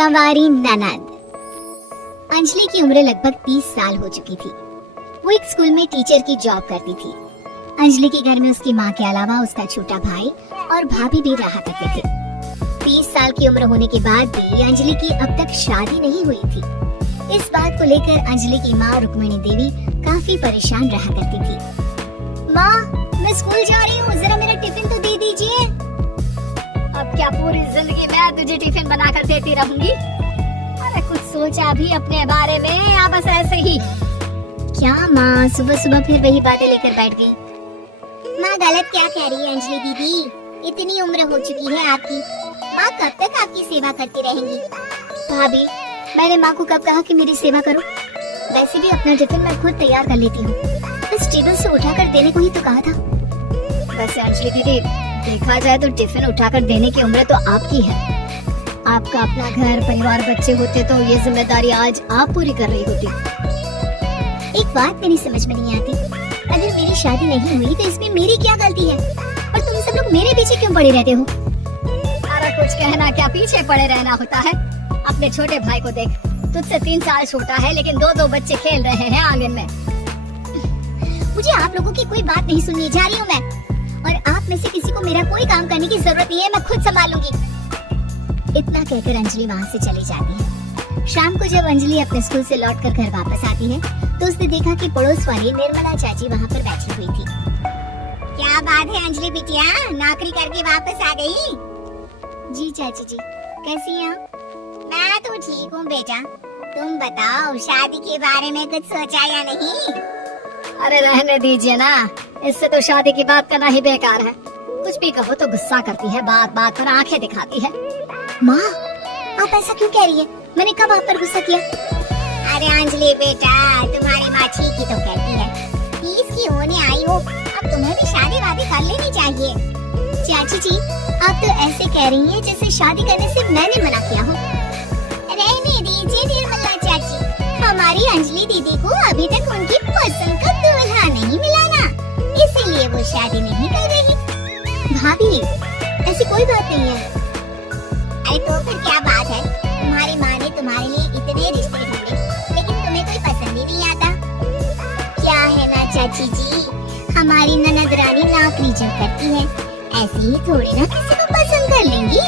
कंवारी ननद। अंजलि की उम्र लगभग 30 साल हो चुकी थी। वो एक स्कूल में टीचर की जॉब करती थी। अंजलि के घर में उसकी माँ के अलावा उसका छोटा भाई और भाभी भी रहा करते थे। 30 साल की उम्र होने के बाद भी अंजलि की अब तक शादी नहीं हुई थी। इस बात को लेकर अंजलि की माँ रुक्मिणी देवी काफी परेशान रहा करती थी। माँ, मैं स्कूल जा रही हूँ, जरा मेरा टिफिन तो दे दीजिए। अब क्या पूरी जिंदगी मैं तुझे टिफिन बनाकर देती रहूंगी? अरे कुछ सोचा भी अपने बारे में या बस ऐसे ही? क्या माँ, सुबह सुबह फिर वही बातें लेकर बैठ गई। माँ गलत क्या कह रही है अंजलि दीदी? इतनी उम्र हो चुकी है आपकी, माँ कब तक आपकी सेवा करती रहेंगी? भाभी, मैंने माँ को कब कहा कि मेरी सेवा करो? वैसे भी अपना टिफिन मैं खुद तैयार कर लेती हूँ, इस टेबल से उठाकर देने को ही तो कहा था। वैसे अंजलि दीदी, देखा जाए तो टिफिन उठाकर देने की उम्र तो आपकी है। आपका अपना घर परिवार बच्चे होते तो ये जिम्मेदारी आज आप पूरी कर रही होती। एक बात मेरी समझ में नहीं आती, अगर मेरी शादी नहीं हुई तो इसमें मेरी क्या गलती है? और तुम सब लोग मेरे पीछे क्यों पड़े रहते हो? अरे कुछ कहना क्या, पीछे पड़े रहना होता है। अपने छोटे भाई को देख, तुझसे 3 साल छोटा है लेकिन 2-2 बच्चे खेल रहे हैं आंगन में। मुझे आप लोगों की कोई बात नहीं सुननी, जा रही हूँ मैं। और आप में से किसी को मेरा कोई काम करने की जरूरत नहीं है, मैं खुद संभालूंगी। इतना कहकर अंजलि वहाँ से चली जाती है। शाम को जब अंजलि अपने स्कूल से लौटकर घर वापस आती है तो उसने देखा कि पड़ोस वाली निर्मला चाची वहाँ पर बैठी हुई थी। क्या बात है अंजलि बिटिया, नौकरी करके वापस आ गई? जी चाची जी, कैसी हैं आप? मैं तो ठीक हूँ बेटा, तुम बताओ शादी के बारे में कुछ सोचा या नहीं? अरे रहने दीजिए ना, इससे तो शादी की बात करना ही बेकार है। कुछ भी कहो तो गुस्सा करती है, बात बात पर आंखें दिखाती है। माँ, आप ऐसा क्यों कह रही है? मैंने कब आप पर गुस्सा किया? अरे अंजलि बेटा, तुम्हारी माँ ठीक ही तो कहती है। 30 की होने आई हो, अब तुम्हें भी शादी वादी कर लेनी चाहिए। चाची जी, आप तो ऐसे कह रही हैं जैसे शादी करने से मैंने मना किया हो। रहने दीजिए निर्मला चाची, हमारी अंजलि दीदी को अभी तक उनकी पसंद का दूल्हा नहीं मिला ना, इसीलिए वो शादी नहीं कर रही। भाभी, ऐसी कोई बात नहीं है। अरे तो फिर क्या बात है? तुम्हारी माँ ने तुम्हारे लिए इतने रिश्ते ढूंढे लेकिन तुम्हें कोई पसंद ही नहीं आता। क्या है ना चाची जी, हमारी ननद रानी नौकरी जो करती है ऐसे ही थोड़ी ना किसी को पसंद कर लेंगी।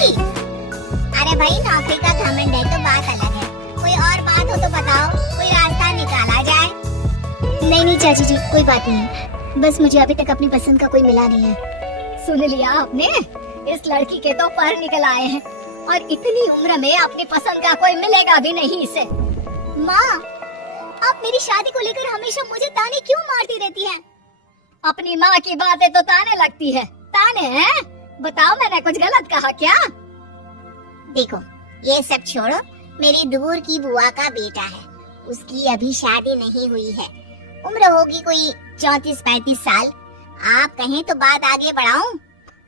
अरे भाई, नौकरी का घमंड है तो बात अलग है, कोई और बात हो तो बताओ, कोई रास्ता निकाला जाए। नहीं नहीं चाची जी, कोई बात नहीं है, बस मुझे अभी तक अपनी पसंद का कोई मिला नहीं है। सुन लिया आपने, इस लड़की के तो पर निकल आए हैं और इतनी उम्र में अपनी पसंद का कोई मिलेगा भी नहीं इसे। माँ, आप मेरी शादी को लेकर हमेशा मुझे ताने क्यों मारती रहती हैं? अपनी माँ की बातें तो ताने लगती है। ताने हैं? बताओ, मैंने कुछ गलत कहा क्या? देखो, ये सब छोड़ो, मेरी दूर की बुआ का बेटा है, उसकी अभी शादी नहीं हुई है, उम्र होगी कोई 34-35 साल। आप कहें तो बात आगे बढ़ाऊं?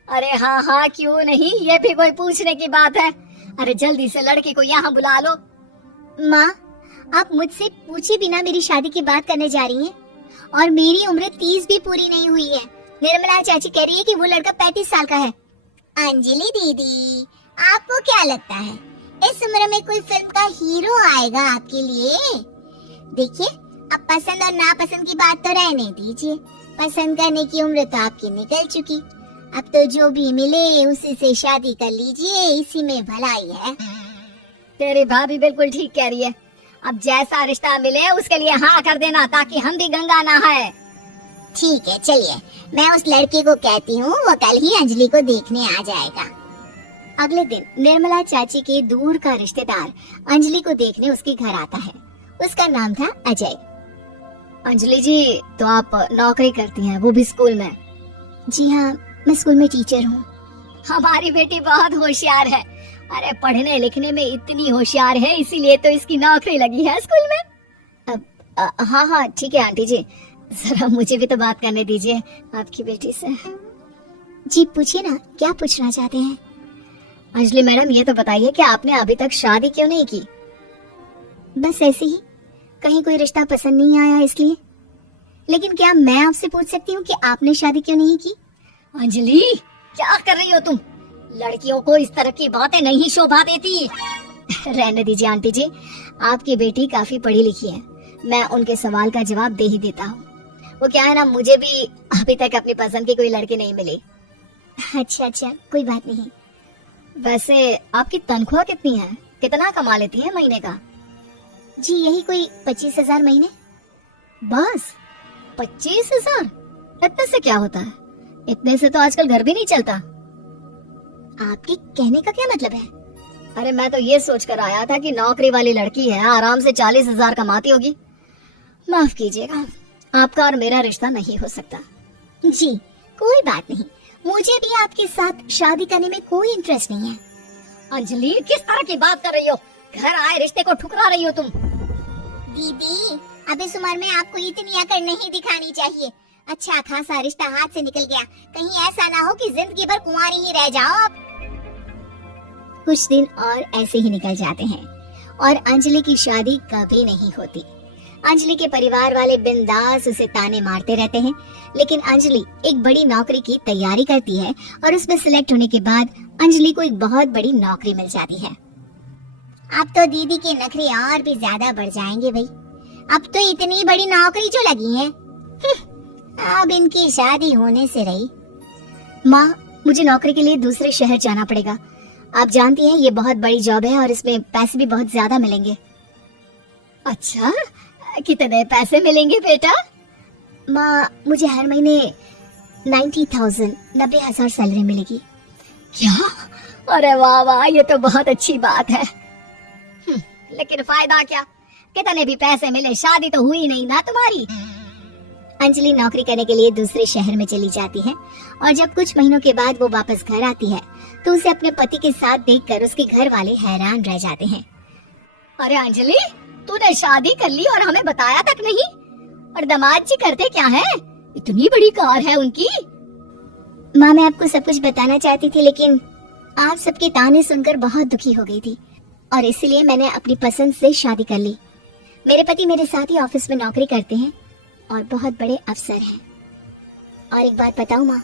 अरे हाँ हाँ, क्यों नहीं, ये भी कोई पूछने की बात है। अरे जल्दी से लड़की को यहाँ बुला लो। माँ, आप मुझसे पूछे बिना मेरी शादी की बात करने जा रही हैं और मेरी उम्र 30 भी पूरी नहीं हुई है। निर्मला चाची कह रही है कि वो लड़का 35 साल का है। अंजलि दीदी, आपको क्या लगता है इस उम्र में कोई फिल्म का हीरो आएगा आपके लिए? देखिए, अब पसंद और नापसंद की बात तो रहने दीजिए, पसंद करने की उम्र तो आपकी निकल चुकी, अब तो जो भी मिले उसी से शादी कर लीजिए, इसी में भलाई है। तेरी भाभी बिल्कुल ठीक कह रही है, अब जैसा रिश्ता मिले उसके लिए हाँ कर देना ताकि हम भी गंगा नहाए। ठीक है, चलिए मैं उस लड़के को कहती हूँ, वो कल ही अंजलि को देखने आ जाएगा। अगले दिन निर्मला चाची के दूर का रिश्तेदार अंजलि को देखने उसके घर आता है। उसका नाम था अजय। अंजलि जी, तो आप नौकरी करती हैं, वो भी स्कूल में? जी हाँ, मैं स्कूल में टीचर हूँ। हमारी बेटी बहुत होशियार है। अरे पढ़ने लिखने में इतनी होशियार है, इसीलिए तो इसकी नौकरी लगी है स्कूल में। हाँ हाँ ठीक है आंटी जी, जरा मुझे भी तो बात करने दीजिए आपकी बेटी से। जी पूछिए ना, क्या पूछना चाहते हैं? अंजलि मैडम, ये तो बताइए कि आपने अभी तक शादी क्यों नहीं की? बस ऐसे ही, कहीं कोई रिश्ता पसंद नहीं आया इसलिए। लेकिन क्या मैं आपसे पूछ सकती हूँ कि आपने शादी क्यों नहीं की? अंजलि, क्या कर रही हो तुम? लड़कियों को इस तरह की बातें नहीं शोभा देती। रहने दीजिए आंटी जी, आपकी बेटी काफी पढ़ी लिखी है, मैं उनके सवाल का जवाब दे ही देता हूँ। वो क्या है ना, मुझे भी अभी तक अपनी पसंद की कोई लड़की नहीं मिली। अच्छा अच्छा, कोई बात नहीं। वैसे आपकी तनख्वाह कितनी है, कितना कमा लेती है महीने का? जी यही कोई 25,000 महीने। बस 25,000? इतने से क्या होता है? इतने से तो आजकल घर भी नहीं चलता। आपके कहने का क्या मतलब है? अरे मैं तो ये सोच कर आया था कि नौकरी वाली लड़की है, आराम से 40,000 कमाती होगी। माफ कीजिएगा, आपका और मेरा रिश्ता नहीं हो सकता। जी कोई बात नहीं, मुझे भी आपके साथ शादी करने में कोई इंटरेस्ट नहीं है। अंजलि, किस तरह की बात कर रही हो? घर आए रिश्ते को ठुकरा रही हो तुम। दीदी अब इस उम्र में आपको इतनी अकड़ नहीं दिखानी चाहिए। अच्छा खासा रिश्ता हाथ से निकल गया, कहीं ऐसा ना हो कि जिंदगी भर कुंवारी ही रह जाओ आप। कुछ दिन और ऐसे ही निकल जाते हैं और अंजलि की शादी कभी नहीं होती। अंजलि के परिवार वाले बिंदास उसे ताने मारते रहते हैं, लेकिन अंजलि एक बड़ी नौकरी की तैयारी करती है और उसमें सिलेक्ट होने के बाद अंजलि को एक बहुत बड़ी नौकरी मिल जाती है। अब तो दीदी के नखरे और भी ज्यादा बढ़ जाएंगे भाई, अब तो इतनी बड़ी नौकरी जो लगी है, अब इनकी शादी होने से रही। माँ, मुझे नौकरी के लिए दूसरे शहर जाना पड़ेगा। आप जानती हैं ये बहुत बड़ी जॉब है और इसमें पैसे भी बहुत ज्यादा मिलेंगे। अच्छा, कितने पैसे मिलेंगे बेटा? माँ मुझे हर महीने 90,000 सैलरी मिलेगी। क्या? अरे वाह वाह, ये तो बहुत अच्छी बात है। लेकिन फायदा क्या? कितने भी पैसे मिले, शादी तो हुई नहीं ना तुम्हारी। अंजलि नौकरी करने के लिए दूसरे शहर में चली जाती है और जब कुछ महीनों के बाद वो वापस घर आती है तो उसे अपने पति के साथ देखकर उसके घर वाले हैरान रह जाते हैं। अरे अंजलि, तूने शादी कर ली और हमें बताया तक नहीं। और दामाद जी करते क्या है? इतनी बड़ी कार है उनकी। माँ मैं आपको सब कुछ बताना चाहती थी, लेकिन आप सबके ताने सुनकर बहुत दुखी हो गई थी और इसलिए मैंने अपनी पसंद से शादी कर ली। मेरे पति मेरे साथ ही ऑफिस में नौकरी करते हैं और बहुत बड़े अफसर हैं। और एक बात बताऊं माँ,